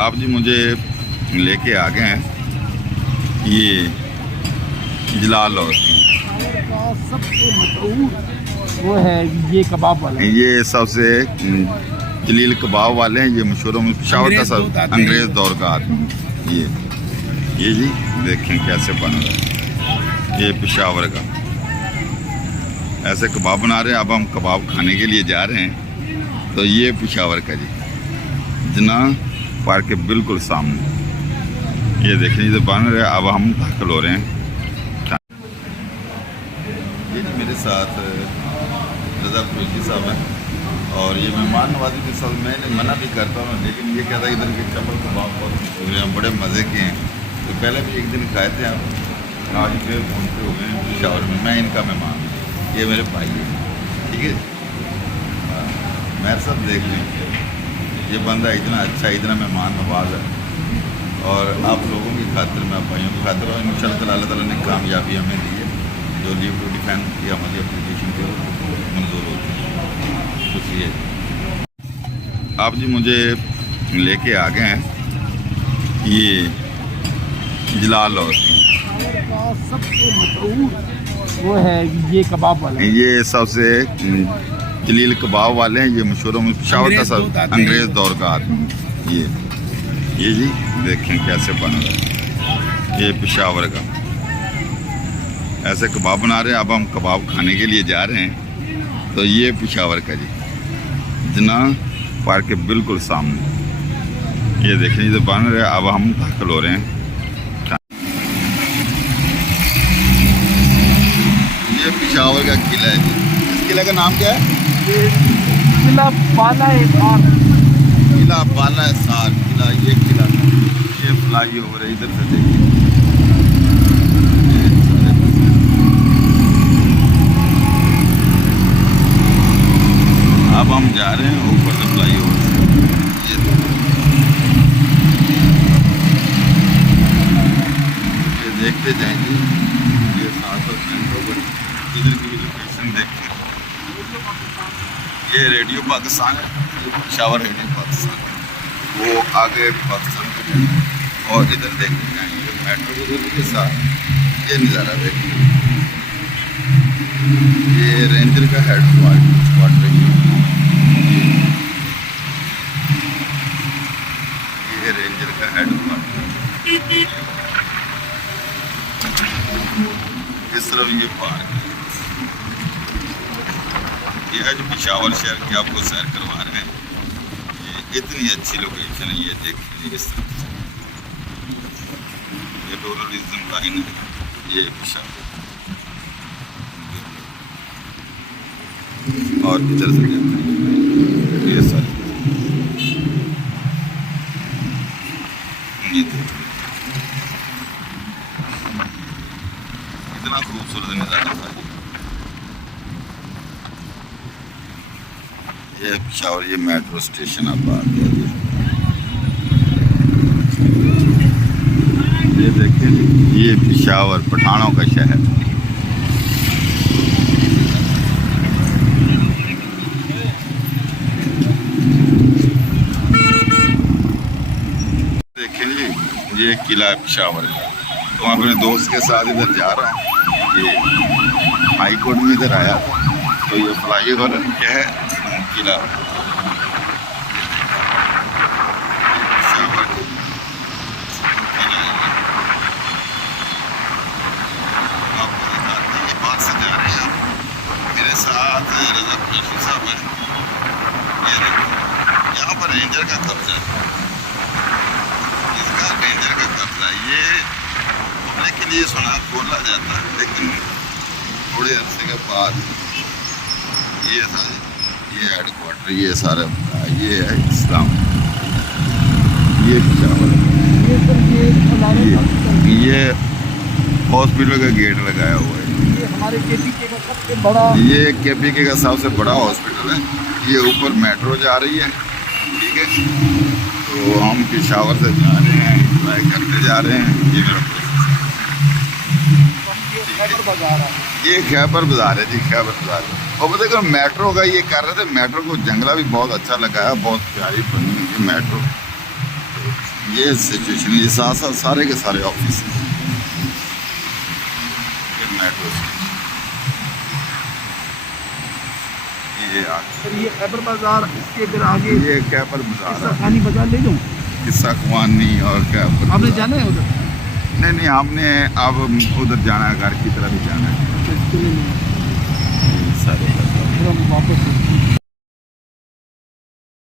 आप जी मुझे लेके आ गए हैं ये जलाल और सबसे मशहूर वो है ये कबाब वाला। ये सबसे जलील कबाब वाले हैं। ये मशहूर पेशावर का सब अंग्रेज़ दौर का आदमी। ये जी देखें कैसे बन रहा है। ये पेशावर का ऐसे कबाब बना रहे हैं। अब हम कबाब खाने के लिए जा रहे हैं। तो ये पेशावर का जी जना पार्क के बिल्कुल सामने ये देखें इधर बन रहे हैं। अब हम दाखिल हो रहे हैं। ये जी मेरे साथ रज़ा कुरैशी साहब हैं और ये मेहमान नवाजी के साथ मैंने मना भी करता हूँ, लेकिन ये कहता है इधर के चप्पल कबाब बहुत मशहूर हैं, बड़े मज़े के हैं। तो पहले भी एक दिन खाए थे आप, आज फिर घूमते हुए हैं पेशावर में। मैं इनका मेहमान हूँ, ये मेरे भाई है, ठीक है। मैं सब देख लीजिए, ये बंदा इतना अच्छा, इतना मेहमान नवाज है और आप लोगों की खातिर, मैं भाइयों की खातिर, और इंशाअल्लाह अल्लाह ताला ने कामयाबी हमें दी है। जो लीव टू डिफेंड की हमारी एप्लीकेशन के मंजूर होती है। कुछ ये आप जी मुझे लेके आ गए हैं ये जलाल और सबसे मशहूर वो है ये कबाब वाला। ये सबसे जलील कबाब वाले हैं। ये मशहूर पेशावर का सब अंग्रेज़ दौर का आदमी। ये जी देखें कैसे बन रहा है। ये पेशावर का ऐसे कबाब बना रहे हैं। अब हम कबाब खाने के लिए जा रहे हैं। तो ये पेशावर का जी जना पार्क के बिल्कुल सामने ये देखें इधर बन रहे हैं। अब हम दाखिल हो रहे हैं। ये पेशावर का किला है जी। इस किले का नाम क्या है? ये किला बाला सार। किला बाला सार किला। ये किला ये फ्लाई ओवर है, इधर से देखिए। अब हम जा रहे हैं ऊपर से फ्लाई ओवर से। ये देखते जाएंगे। ये साथ और मेट्रो पर इधर की लोकेशन देखते हैं। ये रेडियो पाकिस्तान है, पेशावर रेडियो पाकिस्तान, वो आगे पाकिस्तान को और इधर देखते जाएंगे मेट्रो गुजर के साथ। ये नज़ारा देखिए। ये रेंजर का हेड क्वार्टर है। ये रेंजर का हेड क्वार्टर। इस तरफ ये पार्क है। ये आज पेशावर शहर की आपको सैर करवा रहे हैं। ये इतनी अच्छी लोकेशन है, ये देखिए इस तरफ से। ये टूरिज्म लाइन है, ये पेशावर और इधर से देखते हैं ये सारी इतना खूबसूरत नज़ारा था ये पेशावर। ये मेट्रो स्टेशन अब आ गया। ये देखें ये पेशावर पठानों का शहर। देखें जी ये किला है पेशावर का। तो मैं अपने दोस्त के साथ इधर जा रहा हूँ। ये हाई कोर्ट में इधर आया था, तो ये फ्लाई ओवर क्या है किला। मेरे साथ रज़ा कुरैशी साहब हैं। ये देखो यहाँ पर रेंजर का कब्जा है। इसका रेंजर का कब्जा ये पब्लिक के लिए सुना खोला जाता है, लेकिन थोड़े अरसे के बाद ये सारे ये हेड क्वार्टर ये सारा ये है इस्लाम। ये पेशावर ये हॉस्पिटल का गेट लगाया हुआ है। ये हमारे केपीके का सबसे बड़ा, ये केपीके का सबसे बड़ा हॉस्पिटल है। ये ऊपर मेट्रो जा रही है, ठीक है। तो हम पेशावर से जा रहे हैं, ट्राई करते जा रहे हैं। ये मेरा खैबर बाजार है। ये खैबर बाजार है जी, खैबर बाजार। और देखो मेट्रो का ये कर रहे थे, मेट्रो को जंगला भी बहुत अच्छा लगा है, बहुत प्यारी बनी हुई मेट्रो। ये सिचुएशन है, ये साथ साथ सारे के सारे ऑफिस हैं। ये मेट्रो स्टेशन, ये आगे फिर ये खैबर बाजार, इसके फिर आगे ये कैपर बाजार है। खानी बाजार ले जाऊँ? किस्सा खुवानी और कैपर आपने बाजार। जाना है उधर? नहीं हमने अब उधर जाना है, घर की तरफ ही जाना है चलिए, सारे फिर हम वापस